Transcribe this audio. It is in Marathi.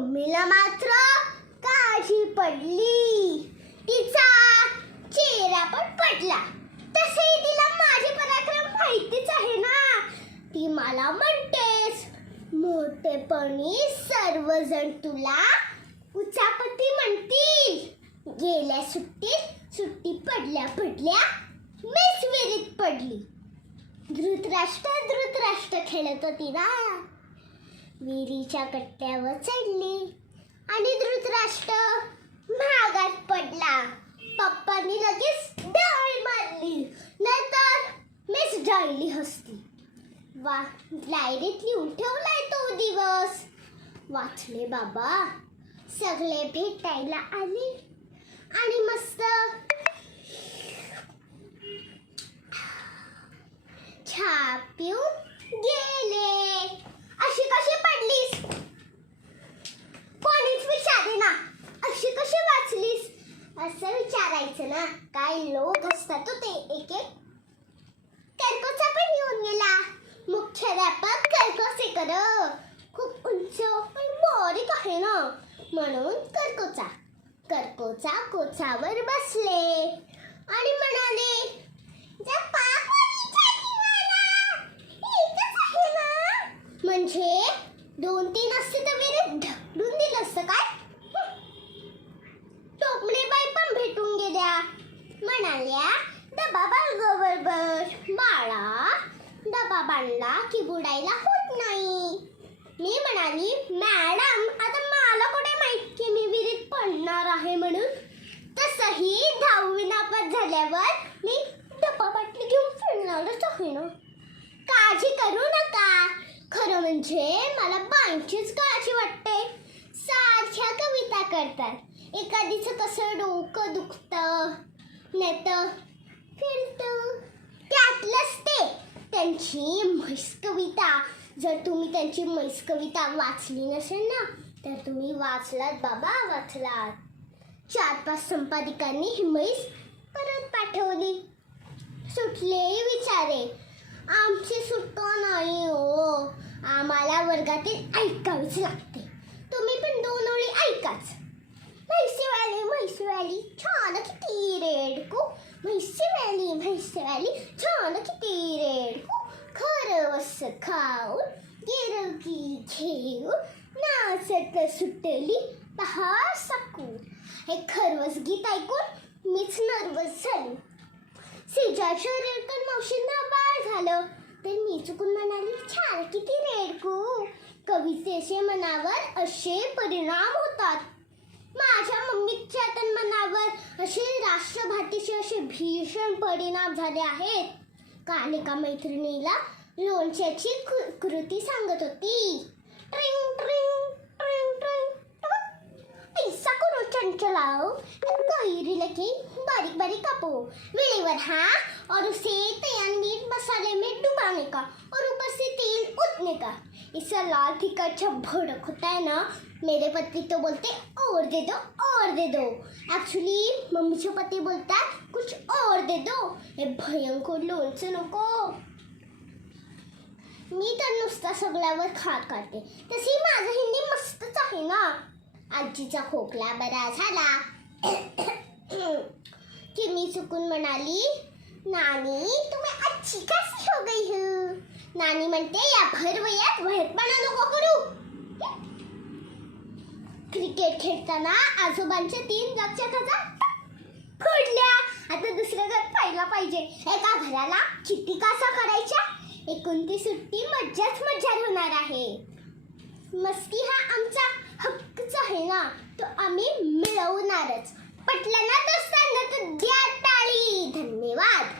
मम्मीला मात्र काळजी पडली. तिचा चेहरा पण पडला. तसे तिला माझे पराक्रम माहितीच आहे ना. ती मला म्हणतेस मोठेपणी सर्वजण तुला उचापती म्हणतील. गेल्या सुट्टीत सुट्टी पडल्या पडल्या मीच विहिरीत पडली. धृतराष्ट्र धृतराष्ट्र खेळत होती ना. विहिरीच्या कट्ट्यावर चढली आणि धृतराष्ट्र महागात पडला. पप्पांनी लगेच डाळ मारली नंतर मीच डाळली हसती. वा डायरीत लिहून ठेवलाय तो दिवस. वाचले बाबा सगळे भेटायला आले. आणि मस्त विचारायचं ना काय लोक असतात हो ते एक एक. कर्कोचा पण येऊन गेला. मुख्याध्यापक कर्कोसे कर खूप उंच पण बारीक आहे ना. म्हणून कर्कोचा कर्कोचा कोचावर बसले आणि म्हणाले म्हणजे दोन तीन असते तर मी ढकलून दिलं असतं काय हं. टोपणेबाई पण भेटून म्हणाल्या डबा बाळगवर बस बाळा डबा बांधला की बुडायला होत नाही. मी म्हणाली मॅडम आता मला कुठे माहीत की मी विहिरीत पडणार आहे म्हणून? तसंही दहावी नापास झाल्यावर मी डबा बाटली घेऊन फिरणारच आहे ना. काळजी करू नका. खरं म्हणजे मला बाईंचीच काळजी वाटते. सारख्या कविता करतात. एखादीचं कसं डोकं दुखतं नाही तर फिरतं. त्यातलंच ते. त्यांची म्हैस कविता जर तुम्ही त्यांची म्हैस कविता वाचली नसेल ना तर तुम्ही वाचलात बाबा वाचलात. चार पाच संपादिकांनी ही म्हैस परत पाठवली. सुटले विचारे. आमची सुटतो नाही हो. आम्हाला वर्गातील ऐकावीच लागते. तुम्ही पण दोन ओळी ऐकाच. म्हैसेवाली म्हैसेवाली छान किती रेडकू म्हैसेवाली म्हैसेवाली छान किती रेडकू खरवस खाऊन गिरकी घेऊन नाचत सुटली पहाड सकून हे खरवस गीत ऐकून मीच नर्वस झालो शरीर तर मावशींना बाळ झालं तर मी चुकून म्हणाली छान किती रेडकू कवितेचे मनावर असे परिणाम होतात माझ्या मम्मीच्या तर मनावर असे राष्ट्रभातीचे असे भीषण परिणाम झाले आहेत. काल एका मैत्रिणीला लोणच्याची कृती सांगत होती. ट्रिंग ट्रिंग ट्रिंग ट्रिंग. टुक. ऐसा करो चंचलाओ गहिरी लगी बारीक बारीक कापो. वेळेवर हा और उसे तैयार मीट मसाले में डुबाने का? और ऊपर से तेल उतने का? इससे लाल फिकर जब भड़क होता है ना, मेरे पति तो बोलते और दे दो, और दे दो। एक्चुअली मम्मीचे पती बोलतात कुछ और दे दो। हे भयंकर लोणचं नको मी तर नुसता सगळ्यावर खात काढते तशी माझं हिंदी मस्तच आहे ना। आजीचा खोकला बरा झाला की मी चुकून म्हणाली नानी, तुम्ही अच्छी कैसी हो गई हो। नानी म्हणते या भर वयात वयतपणा नको करू. क्रिकेट खेळताना आजोबांच्या तीन लक्षात फोडल्या. आता दुसरं घर पाहिला पाहिजे. एका घराला किती कासा करायच्या? एकोणती सुट्टी मज्जाच मज्जा होणार आहे. मस्ती हा आमचा हक्कच आहे ना? तो आम्ही मिळवणारच. पटलं ना दोस्तांना तर द्या टाळी. धन्यवाद.